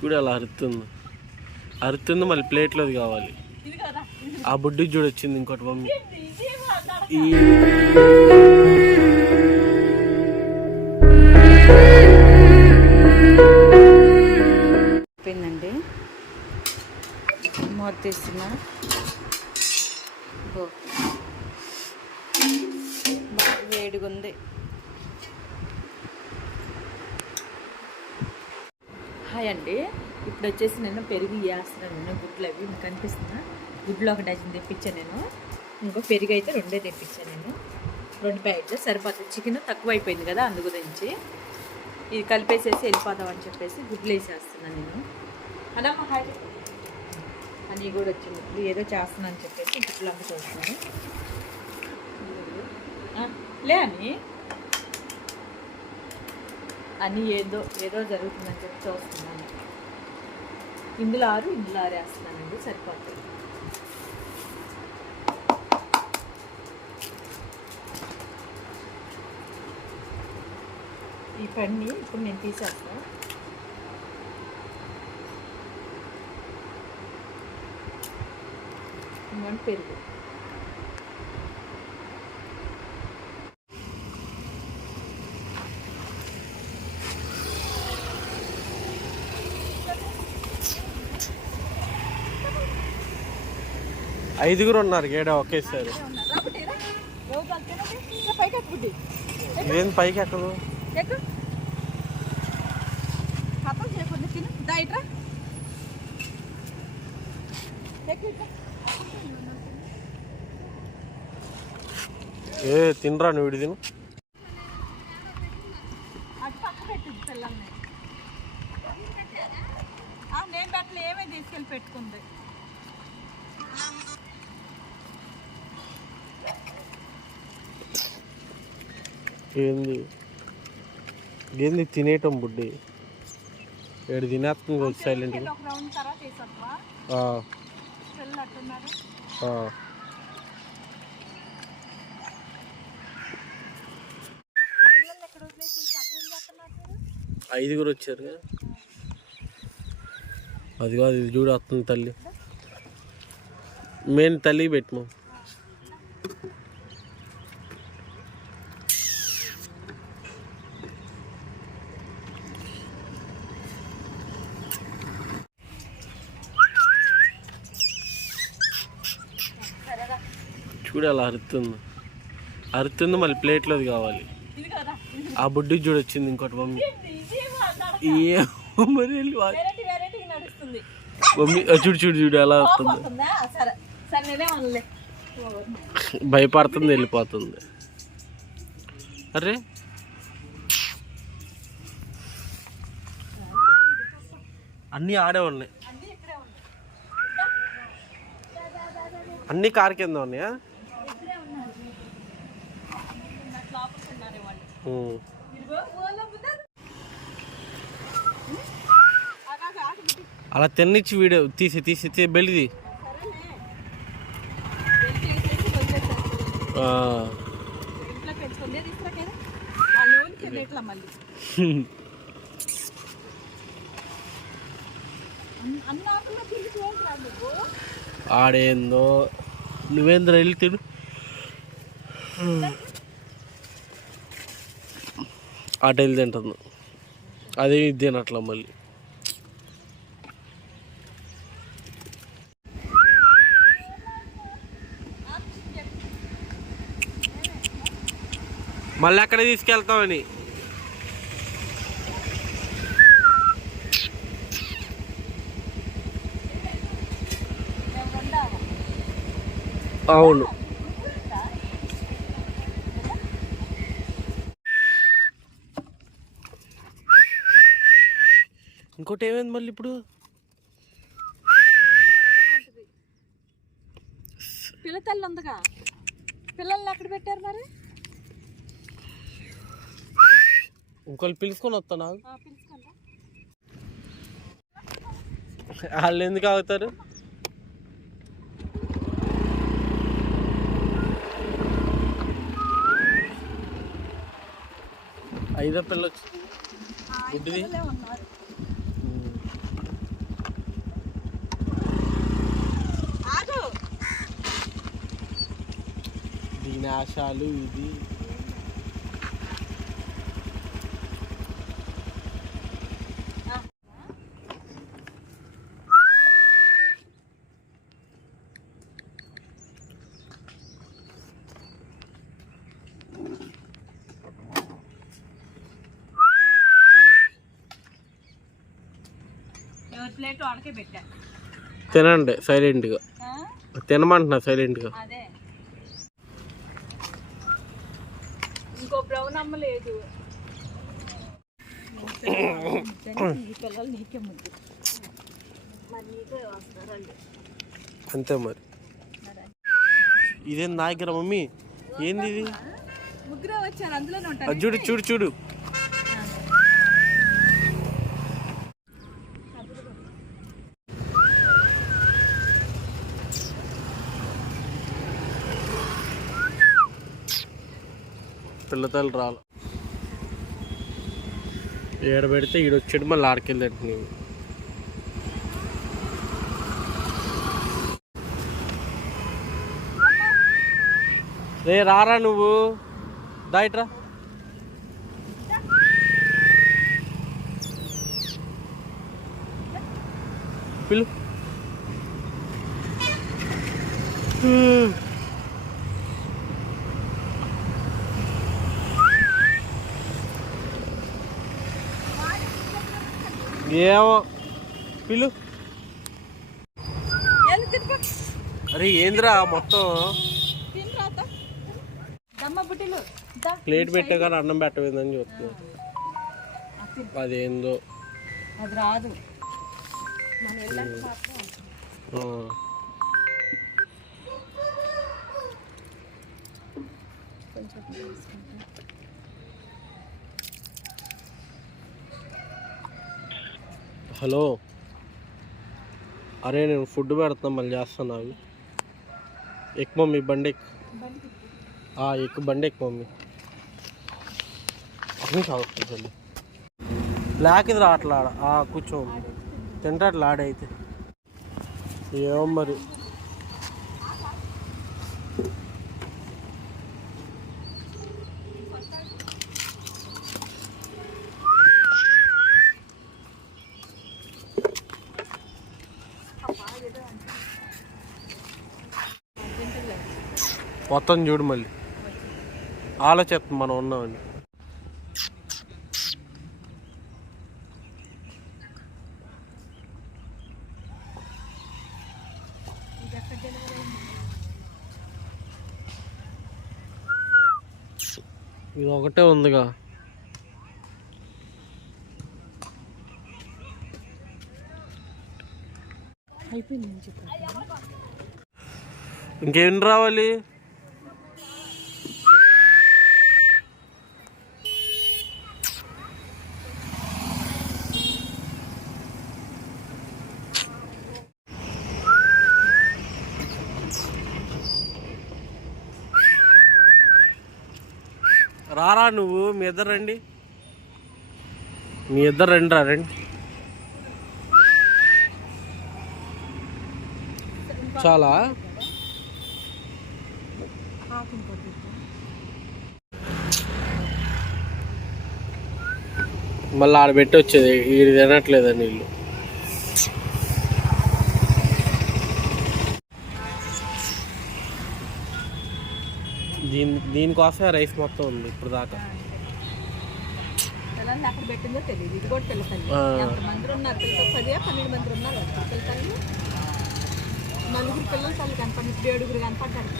చూడు అలా అరుతుంది. అరుతుంది మళ్ళీ ప్లేట్లోది కావాలి. ఆ బుడ్డి చూడు వచ్చింది ఇంకోటి మమ్మీ ఈ అయిపోయిందండి. మూత వేడిగా ఉంది హాయ్ అండి ఇప్పుడు వచ్చేసి నేను పెరుగు వేస్తున్నాను నేను గుడ్లు అవి మీకు కనిపిస్తున్నా. గుడ్లు ఒక డజన్ తెప్పించాను నేను. ఇంకో పెరుగు అయితే రెండే తెప్పించాను నేను. రెండు ప్యాకెట్లు సరిపోతుంది చికెన్ తక్కువ అయిపోయింది కదా అందు గురించి ఇది కలిపేసేసి వెళ్ళిపోదాం అని చెప్పేసి గుడ్లు వేసేస్తున్నాను నేను. అదమ్మా హాయ్. అని కూడా వచ్చింది. ఏదో చేస్తున్నాను అని చెప్పేసి గుడ్లు అమ్మ చూస్తున్నాను లే అని అని ఏదో ఏదో జరుగుతుందని చెప్పి చూస్తున్నాను ఇందులో ఆరు ఇందులో ఆరు వేస్తున్నానండి సరిపోతుంది ఈ పని ఇప్పుడు నేను తీసేస్తాను. ఇంకోటి పెరుగు. ఐదుగురు ఉన్నారు గేడ ఒకేసారి. ఇదేం పైకి ఎక్కదు ఏ తినరా నువ్వు విడి తిను అటు పక్క పెట్టు పిల్లల్ని ఆ, నేను బట్టలు ఏమే తీసుకెళ్ళి పెట్టుకుంది ఏంది? ఏంది తినేయటం బుడ్డి? ఏడు తినేస్తుంది మీరు? ఐదుగురు వచ్చారు. అది కాదు ఇది చూడు వస్తుంది తల్లి. మెయిన్ తల్లికి పెట్టము చూడు అలా అరుతుంది. అరుతుంది మళ్ళీ ప్లేట్లోది కావాలి. ఆ బుడ్డికి చూడు వచ్చింది ఇంకోటి మమ్మీ. ఏ మరి మమ్మీ చూడు చూడు చూడు ఎలా వస్తుంది. భయపడుతుంది వెళ్ళిపోతుంది. అరే. అన్నీ ఆడే ఉన్నాయి. అన్నీ కారు కింద ఉన్నాయా? అలా తిన్నిచ్చి వీడియో తీసి తీసి బెల్లిది ఆడేందో నువ్వేంద్ర వెళ్ళి తిను వదిలేసేసి. ఇంట్లో పెంచుకుందే తీసుకురాకేనా వాళ్ళు ఎవరికి ఎట్లా మళ్ళీ అన్న- అన్న ఆకుల్లో తిరిగి చూడరా నువ్వు ఆడేందో నువ్వేంద్ర వెళ్ళి తిడు అటు వెళ్ళి తింటుంది. అదే ఇది తినట్లా మళ్ళీ. మళ్ళీ అక్కడ తీసుకెళ్తామని. అవును. ఇంకోటి ఏమైంది మళ్ళీ ఇప్పుడు? పిల్ల తల్లి ఉందిగా పిల్లల్ని ఎక్కడ పెట్టారు మరి? ఇంకోళ్ళు పిలుచుకొని వస్తా నాకు ఆ, పిలుచుకోండి వాళ్ళు ఎందుకు ఆగుతారు? ఐదో పిల్ల వచ్చింది గుడ్డిది? న్యాసాలు ఇది తినండి సైలెంట్గా తినమంటున్నా సైలెంట్గా అదే. ఇంకో బ్రౌన్ అమ్మ లేదు. అంతే మరి. ఇదేం నా దగ్గర మమ్మీ? ఏంది ఇది? చూడు చూడు చూడు. పిల్లతలు రాలు. ఏడ పెడితే ఈడు వచ్చాడు మళ్ళీ ఆడికెళ్ళి నేను రే రారా నువ్వు? దాయిట్రా. పిలు. ఏమో పిలు. వెళ్ళి తిరుప అరే ఏంద్రా మొత్తం. ప్లేట్ పెట్టే కానీ అన్నం పెట్టవేందని చూస్తున్నావు అదేందో. అది రాదు. కొంచెం హలో. అరే నేను ఫుడ్ పెడుతున్నా మళ్ళీ చేస్తాను అవి. ఎక్కు మమ్మీ బండి ఎక్కు బండి ఎక్కు మమ్మీ. అన్నీ చదువుతుంది బ్లాక్ ఇది రావట్లా ఆడ. తింటే అట్లా ఆడైతే. ఏమో మరి. మొత్తం చూడు మళ్ళీ. ఆలోచిస్తాం మనం ఉన్నామని. ఇది ఒకటే ఉందిగా ఇంకేం రావాలి? రారా నువ్వు? మీ ఇద్దరు రండి. మీ ఇద్దరు రండి రా రండి. చాలా? మళ్ళీ ఆడ పెట్టి వచ్చేది వీడు తినట్లేదండి వీళ్ళు దీని దీనికోసమే రైస్ మొత్తం ఉంది ఇప్పుడు దాకా. అక్కడ పెట్టిందో తెలియదు ఇది కూడా ఆ. ఎంతమంది ఉన్నారు? పిల్లలు పది పన్నెండు మంది ఉన్నారు పిల్లల. తల్లి నలుగురు పిల్లల తల్లి కనపడి ఏడుగురు కనపడ్డారు